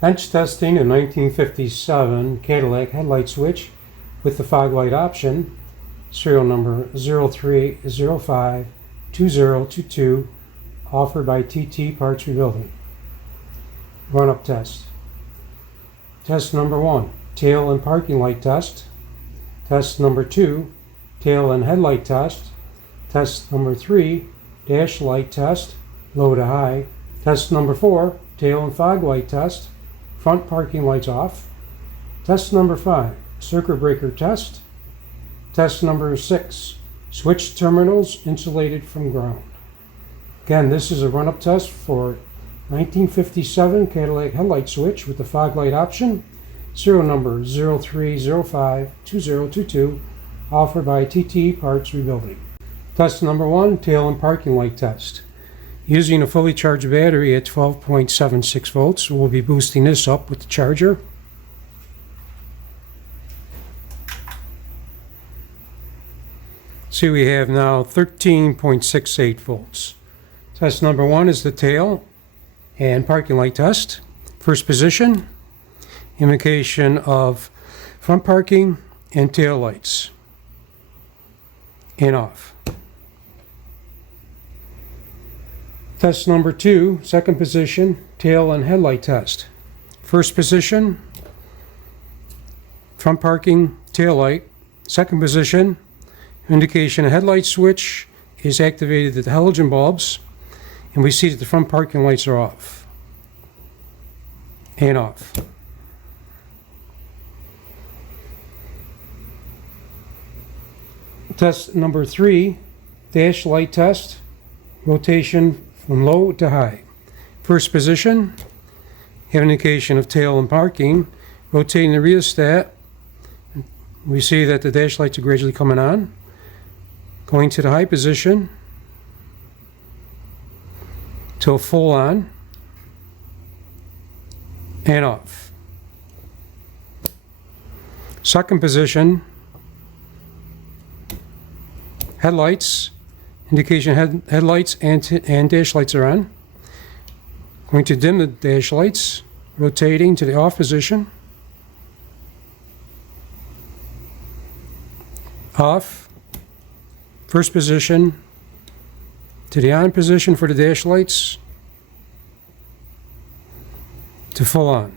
Bench testing a 1957 Cadillac headlight switch with the fog light option, serial number 03052022, offered by TT Parts Rebuilding. Run-up test. Test number 1, tail and parking light test. Test number 2, tail and headlight test. Test number 3, dash light test, low to high. Test number 4, tail and fog light test, front parking lights off. Test number 5, circuit breaker test. Test number 6, switch terminals insulated from ground. Again, this is a run-up test for 1957 Cadillac headlight switch with the fog light option, serial number 03052022, offered by TT Parts Rebuilding. Test number 1, tail and parking light test. Using a fully charged battery at 12.76 volts, we'll be boosting this up with the charger. See, we have now 13.68 volts. Test number 1 is the tail and parking light test. First position, indication of front parking and tail lights. And off. Test number 2, second position, tail and headlight test. First position, front parking, tail light. Second position, indication a headlight switch is activated at the halogen bulbs, and we see that the front parking lights are off. And off. Test number 3, dash light test, rotation from low to high. First position, have an indication of tail and parking. Rotating the rheostat, we see that the dash lights are gradually coming on. Going to the high position, till full on, and off. Second position, headlights, indication headlights and dash lights are on. Going to dim the dash lights, rotating to the off position. Off. First position to the on position for the dash lights, to full on,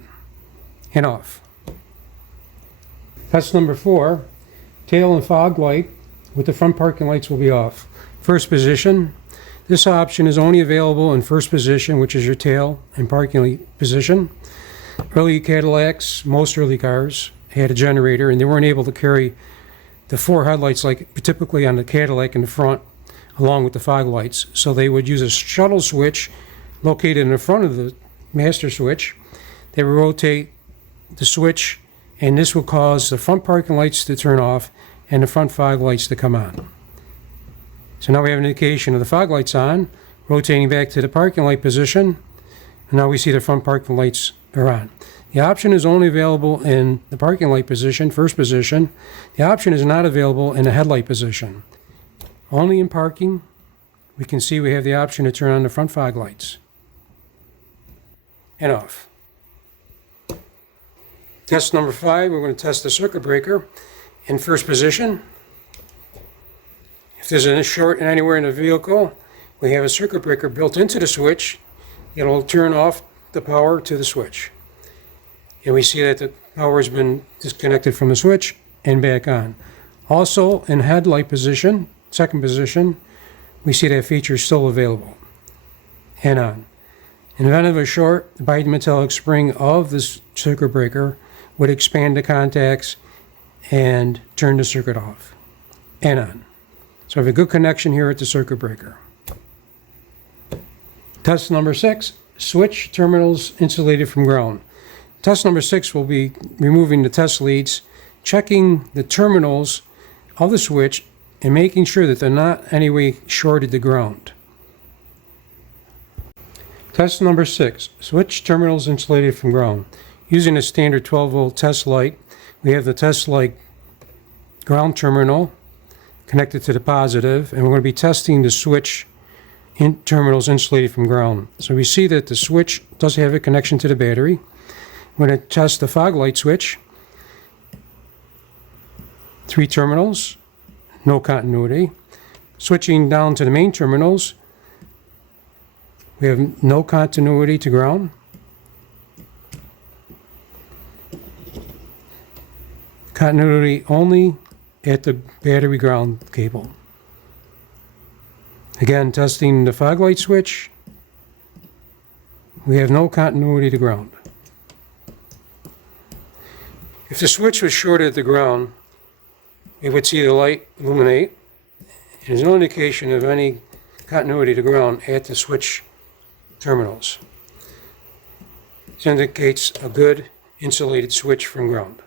and off. Test number 4, tail and fog light with the front parking lights will be off. First position, this option is only available in first position, which is your tail and parking light position. Early Cadillacs, most early cars, had a generator and they weren't able to carry the 4 headlights like typically on the Cadillac in the front along with the fog lights. So they would use a shuttle switch located in the front of the master switch. They would rotate the switch and this would cause the front parking lights to turn off and the front fog lights to come on. So now we have an indication of the fog lights on, rotating back to the parking light position, and now we see the front parking lights are on. The option is only available in the parking light position, first position. The option is not available in the headlight position. Only in parking, we can see we have the option to turn on the front fog lights. And off. Test number 5, we're going to test the circuit breaker in first position. If there's a short anywhere in the vehicle, we have a circuit breaker built into the switch. It'll turn off the power to the switch. And we see that the power has been disconnected from the switch and back on. Also in headlight position, second position, we see that feature is still available and on. In the event of a short, the bimetallic spring of this circuit breaker would expand the contacts and turn the circuit off and on. So we have a good connection here at the circuit breaker. Test number 6, switch terminals insulated from ground. Test number 6 will be removing the test leads, checking the terminals of the switch, and making sure that they're not any way shorted to ground. Test number 6, switch terminals insulated from ground. Using a standard 12-volt test light, we have the test light ground terminal connected to the positive, and we're going to be testing the switch terminals insulated from ground. So we see that the switch does have a connection to the battery. I'm going to test the fog light switch. 3 terminals, no continuity. Switching down to the main terminals, we have no continuity to ground. Continuity only at the battery ground cable. Again, testing the fog light switch. We have no continuity to ground. If the switch was shorted at the ground, we would see the light illuminate. There's no indication of any continuity to ground at the switch terminals. This indicates a good insulated switch from ground.